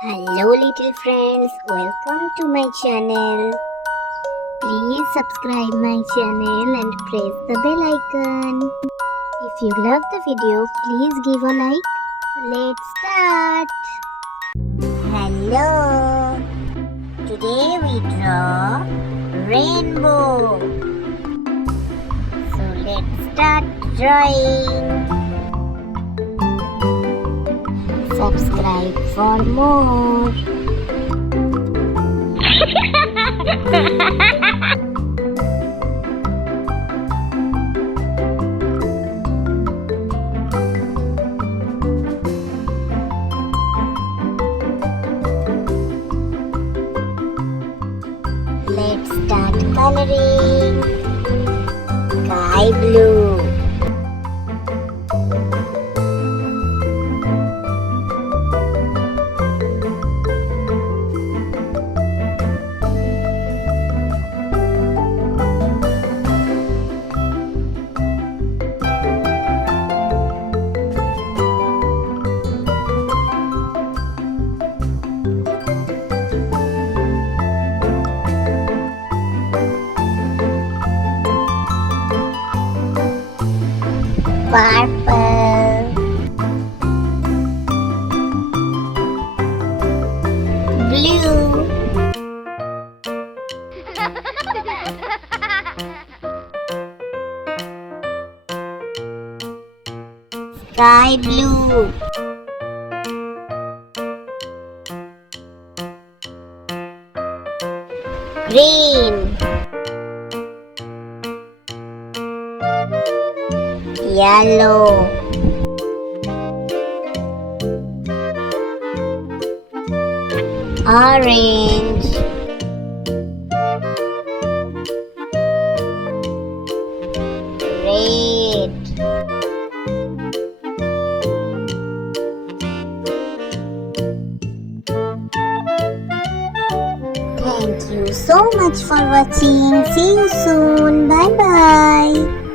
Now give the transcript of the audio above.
Hello little friends, welcome to my channel. Please subscribe my channel and press the bell icon. If you love the video, please give a like. Let's start. Hello. Today we draw rainbow. So let's start drawing. Subscribe for more. Let's start coloring. Sky blue. Purple, blue, sky blue, green, yellow, orange, red, thank you so much for watching. See you soon. Bye bye.